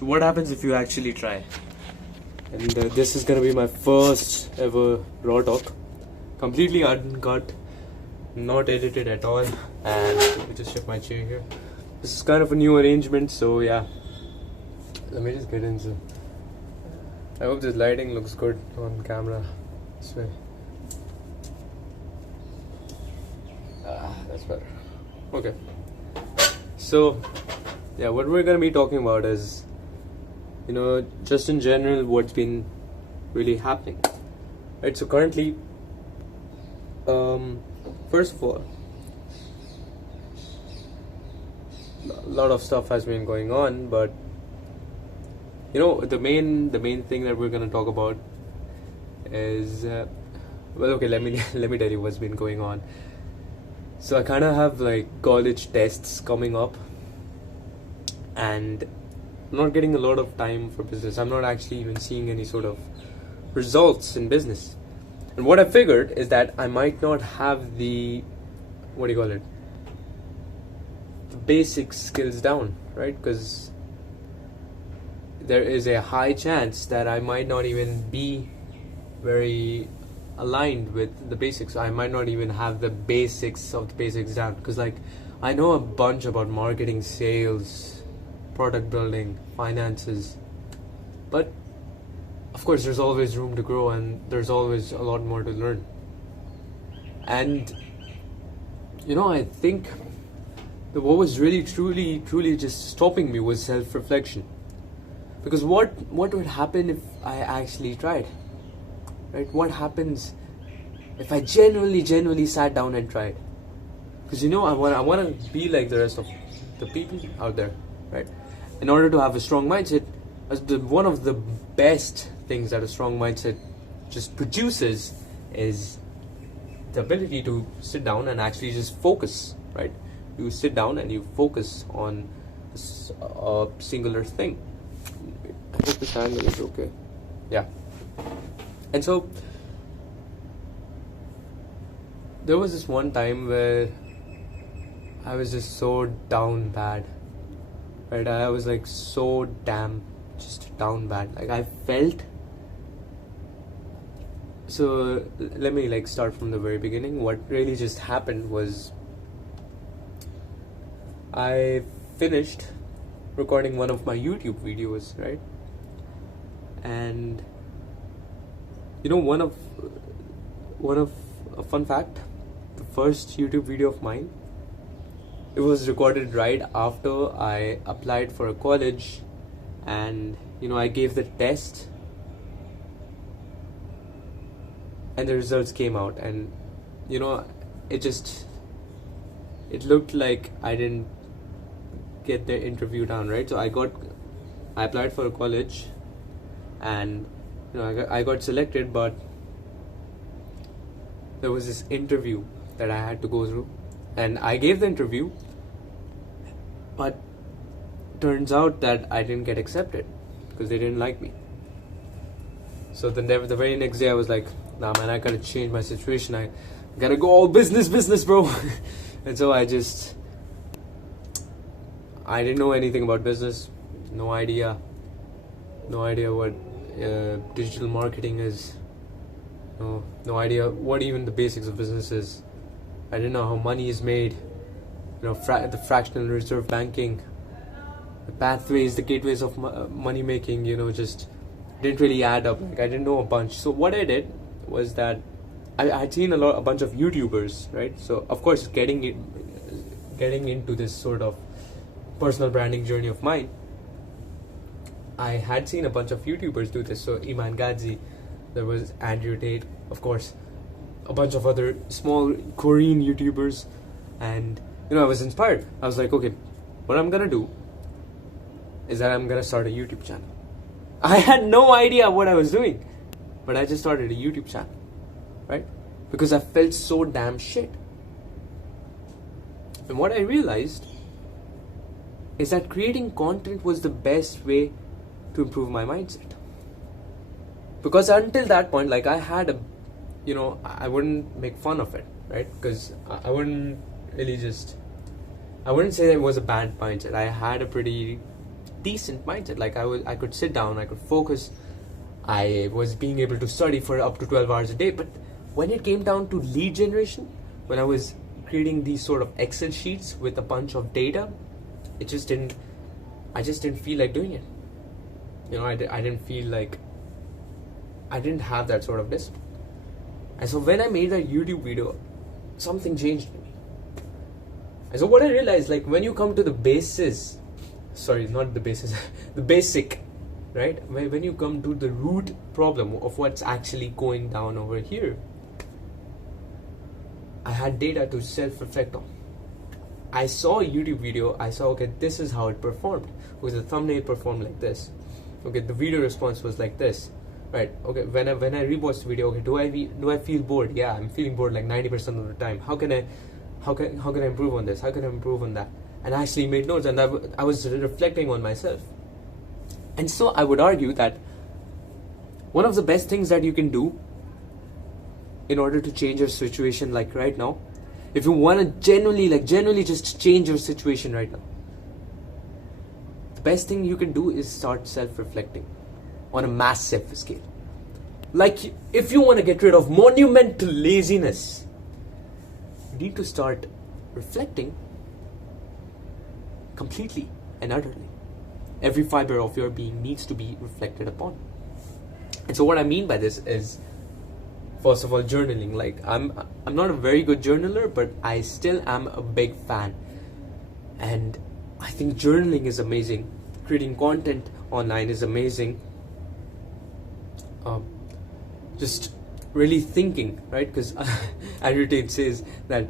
So what happens if you actually try? And this is gonna be my first ever raw talk, completely uncut, not edited at all. And let me just shift my chair here. This is kind of a new arrangement, so yeah. Let me just get into. I hope this lighting looks good on camera. This way. That's better. Okay. So, yeah, what we're gonna be talking about is, just in general, what's been really happening. Right. So currently, first of all, a lot of stuff has been going on, but the main thing that we're gonna talk about is let me tell you what's been going on. So I kind of have like college tests coming up, and I'm not getting a lot of time for business. I'm not actually even seeing any sort of results in business. And what I figured is that I might not have the the basic skills down, right? Because there is a high chance that I might not even be very aligned with the basics. I might not even have the basics of the basics down, because I know a bunch about marketing, sales, product building, finances, but of course there's always room to grow, and there's always a lot more to learn. And I think that what was really truly just stopping me was self-reflection. Because what would happen if I actually tried? Right? What happens if I genuinely sat down and tried? Because I want to be like the rest of the people out there, right? In order to have a strong mindset, one of the best things that a strong mindset just produces is the ability to sit down and actually just focus, right? You sit down and you focus on a singular thing. I hope this angle is okay. Yeah. And so there was this one time where I was just so down bad, right? I was like so damn just down bad. Like I felt. So let me start from the very beginning. What really just happened was I finished recording one of my YouTube videos, right? And one of a fun fact, the first YouTube video of mine, it was recorded right after I applied for a college, and I gave the test, and the results came out, and it looked like I didn't get the interview down, right? So I applied for a college, and I got selected, but there was this interview that I had to go through, and I gave the interview, but turns out that I didn't get accepted because they didn't like me. So the very next day I was like, nah man, I gotta change my situation. I gotta go all business bro. And so I didn't know anything about business, no idea what digital marketing is, no idea what even the basics of business is. I didn't know how money is made, the fractional reserve banking, the pathways, the gateways of money making, just didn't really add up. I didn't know a bunch. So what I did was that I had seen a bunch of YouTubers, right? So of course getting into this sort of personal branding journey of mine, I had seen a bunch of YouTubers do this. So Iman Gadzi, there was Andrew Tate, of course, a bunch of other small Korean YouTubers, and I was inspired. I was like, okay, what I'm gonna do is that I'm gonna start a YouTube channel. I had no idea what I was doing, but I just started a YouTube channel, right? Because I felt so damn shit. And what I realized is that creating content was the best way to improve my mindset. Because until that point, I had I wouldn't make fun of it, right? Because I wouldn't really I wouldn't say that it was a bad mindset. I had a pretty decent mindset. Like I could sit down, I could focus, I was being able to study for up to 12 hours a day. But when it came down to lead generation, when I was creating these sort of Excel sheets with a bunch of data, I just didn't feel like doing it. I didn't feel like, I didn't have that sort of discipline. And so when I made that YouTube video, something changed in me. And so what I realized, like, when you come to the basis, sorry, not the basis, the basic, right? When you come to the root problem of what's actually going down over here, I had data to self-reflect on. I saw a YouTube video, I saw, okay, this is how it performed. Because the thumbnail performed like this. Okay, the video response was like this. Right, okay, when I rewatched the video, okay, do I feel bored? Yeah, I'm feeling bored like 90% of the time. How can I improve on this? How can I improve on that? And I actually made notes, and I was reflecting on myself. And so I would argue that one of the best things that you can do in order to change your situation, like right now, if you want to genuinely just change your situation right now, the best thing you can do is start self-reflecting on a massive scale. Like, if you want to get rid of monumental laziness, you need to start reflecting completely and utterly. Every fiber of your being needs to be reflected upon. And so what I mean by this is, first of all, journaling. Like, I'm not a very good journaler, but I still am a big fan. And I think journaling is amazing. Creating content online is amazing. Just really thinking, right? Because Andrew Tate says that,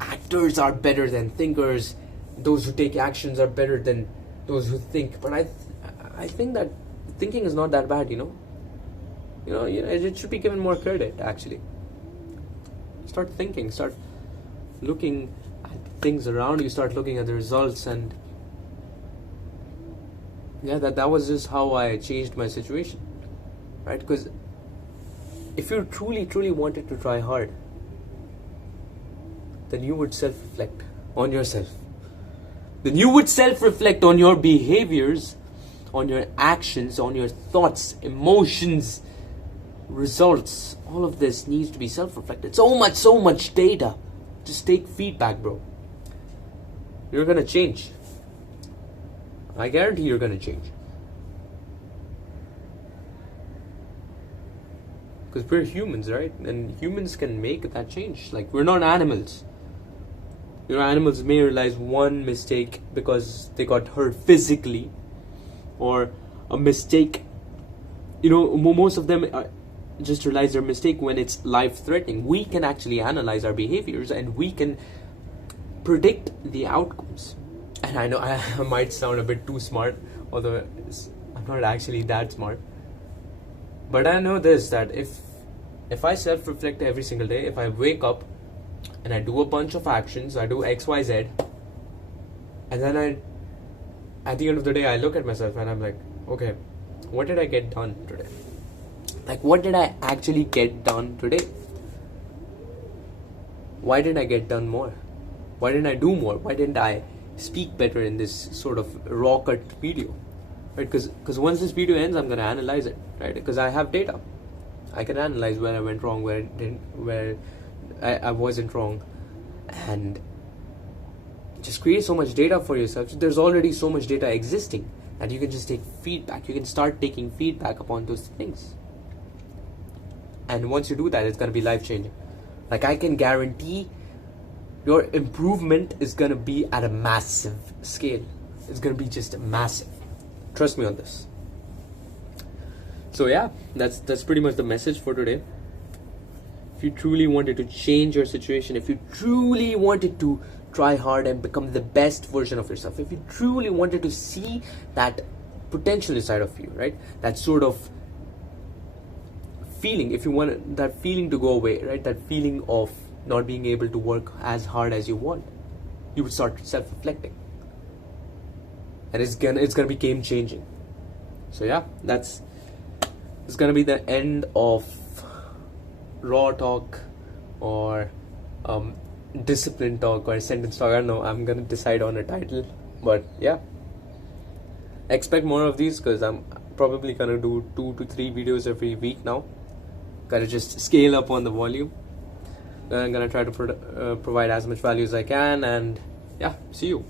actors are better than thinkers. Those who take actions are better than those who think. But I think that thinking is not that bad, it should be given more credit, actually. Start thinking, start looking at things around you, start looking at the results, and yeah, that was just how I changed my situation, right? Because if you truly wanted to try hard, then you would self-reflect on yourself. Then you would self-reflect on your behaviors, on your actions, on your thoughts, emotions, results. All of this needs to be self-reflected. So much data. Just take feedback, bro. You're gonna change. I guarantee you're gonna change. Because we're humans, right? And humans can make that change. Like, we're not animals. Animals may realize one mistake because they got hurt physically, or a mistake, most of them just realize their mistake when it's life-threatening. We can actually analyze our behaviors, and we can predict the outcomes. And I know I might sound a bit too smart, although I'm not actually that smart. But I know this, that if I self-reflect every single day, if I wake up and I do a bunch of actions, I do X, Y, Z, and then at the end of the day, I look at myself and I'm like, okay, what did I get done today? Like, what did I actually get done today? Why didn't I get done more? Why didn't I do more? Why didn't I speak better in this sort of raw cut video? Right? Because once this video ends, I'm going to analyze it, right? Because I have data. I can analyze where I went wrong, where I wasn't wrong, and just create so much data for yourself. There's already so much data existing that you can just take feedback. You can start taking feedback upon those things. And once you do that, it's going to be life-changing. Like, I can guarantee your improvement is going to be at a massive scale. It's going to be just massive. Trust me on this. So yeah, that's pretty much the message for today. If you truly wanted to change your situation, if you truly wanted to try hard and become the best version of yourself, if you truly wanted to see that potential inside of you, right? That sort of feeling, if you want that feeling to go away, right? That feeling of not being able to work as hard as you want, you would start self-reflecting. And it's gonna be game changing. So yeah, it's gonna be the end of raw talk, or discipline talk, or sentence talk. I don't know, I'm gonna decide on a title. But yeah, expect more of these, because I'm probably gonna do 2 to 3 videos every week now. Gotta just scale up on the volume. I'm gonna try to provide as much value as I can, and yeah, see you.